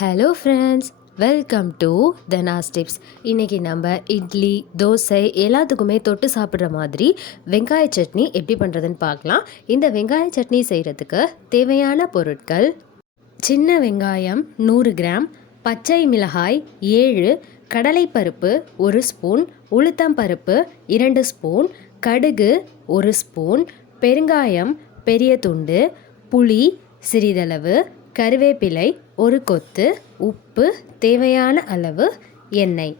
Hello friends, welcome to Dhana's tips. இன்றைக்கி நம்ம இட்லி, தோசை எல்லாத்துக்குமே தொட்டு சாப்பிட்ற மாதிரி வெங்காய சட்னி எப்படி பண்ணுறதுன்னு பார்க்கலாம். இந்த வெங்காய சட்னி செய்கிறதுக்கு தேவையான பொருட்கள்: சின்ன வெங்காயம் 100 கிராம், பச்சை மிளகாய் 7, கடலைப்பருப்பு 1 ஸ்பூன், உளுத்தம்பருப்பு 2 ஸ்பூன், கடுகு 1 ஸ்பூன், பெருங்காயம் பெரிய துண்டு, புளி சிறிதளவு, கருவேப்பிலை 1 கொத்து, உப்பு தேவையான அளவு, எண்ணெய்.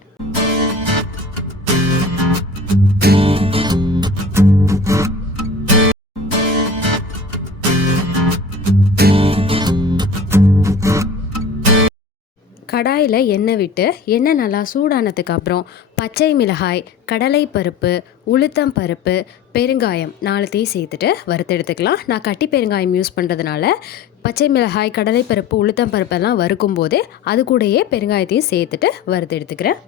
கடாயில் எண்ணெய் விட்டு எண்ணெய் நல்லா சூடானதுக்கு அப்புறம் பச்சை மிளகாய், கடலைப்பருப்பு, உளுத்தம் பருப்பு, பெருங்காயம் 4த்தையும் சேர்த்துட்டு வறுத்து எடுத்துக்கலாம். நான் கட்டி பெருங்காயம் யூஸ் பண்ணுறதுனால பச்சை மிளகாய், கடலைப்பருப்பு, உளுத்தம் பருப்பெல்லாம் வறுக்கும் போதே அது கூடயே பெருங்காயத்தையும் சேர்த்துட்டு வறுத்து எடுத்துக்கிறேன்.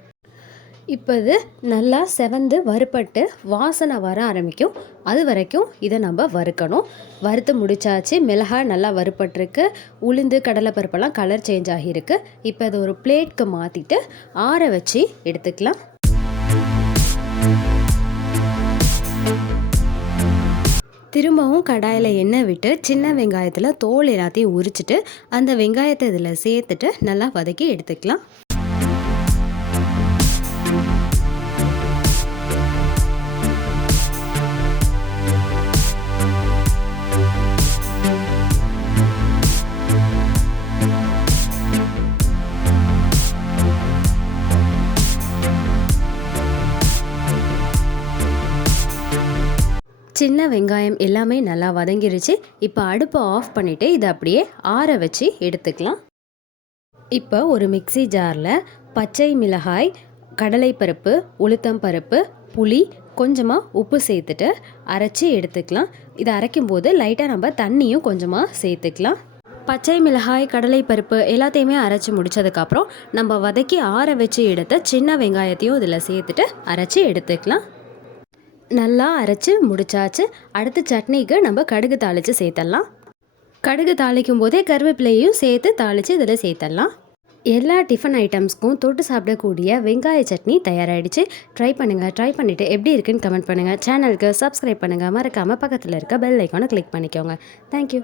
இப்போ இது நல்லா செவந்து வறுப்பட்டு வாசனை வர ஆரம்பிக்கும். அது வரைக்கும் இதை நம்ம வறுக்கணும். வறுத்து முடிச்சாச்சு. மிளகாய் நல்லா வறுப்பட்டிருக்கு. உளுந்து, கடலைப்பருப்பெல்லாம் கலர் சேஞ்ச் ஆகியிருக்கு. இப்போ இதை ஒரு பிளேட்க்கு மாற்றிட்டு ஆற வச்சு எடுத்துக்கலாம். திரும்பவும் கடாயில் எண்ணெய் விட்டு சின்ன வெங்காயத்தில் தோல் எல்லாத்தையும் உரிச்சிட்டு அந்த வெங்காயத்தை இதில் சேர்த்துட்டு நல்லா வதக்கி எடுத்துக்கலாம். சின்ன வெங்காயம் எல்லாமே நல்லா வதங்கிருச்சு. இப்போ அடுப்பை ஆஃப் பண்ணிவிட்டு இதை அப்படியே ஆற வச்சு எடுத்துக்கலாம். இப்போ ஒரு மிக்ஸி ஜாரில் பச்சை மிளகாய், கடலைப்பருப்பு, உளுத்தம் பருப்பு, புளி, கொஞ்சமாக உப்பு சேர்த்துட்டு அரைச்சி எடுத்துக்கலாம். இதை அரைக்கும் போது லைட்டாக நம்ம தண்ணியும் கொஞ்சமாக சேர்த்துக்கலாம். பச்சை மிளகாய், கடலைப்பருப்பு எல்லாத்தையுமே அரைச்சி முடித்ததுக்கப்புறம் நம்ம வதக்கி ஆற வச்சு எடுத்த சின்ன வெங்காயத்தையும் இதில் சேர்த்துட்டு அரைச்சி எடுத்துக்கலாம். நல்லா அரைச்சி முடிச்சாச்சு. அடுத்து சட்னிக்கு நம்ம கடுகு தாளித்து சேர்த்தலாம். கடுகு தாளிக்கும் போதே கருவேப்பிலையும் சேர்த்து தாளித்து இதில் சேர்த்தலாம். எல்லா டிஃபன் ஐட்டம்ஸ்க்கும் தொட்டு சாப்பிடக்கூடிய வெங்காய சட்னி தயாராகிடுச்சு. ட்ரை பண்ணுங்கள். ட்ரை பண்ணிவிட்டு எப்படி இருக்குன்னு கமெண்ட் பண்ணுங்கள். சேனலுக்கு சப்ஸ்கிரைப் பண்ணுங்கள். மறக்காமல் பக்கத்தில் இருக்க பெல் ஐக்கானை கிளிக் பண்ணிக்கோங்க. தேங்க்யூ.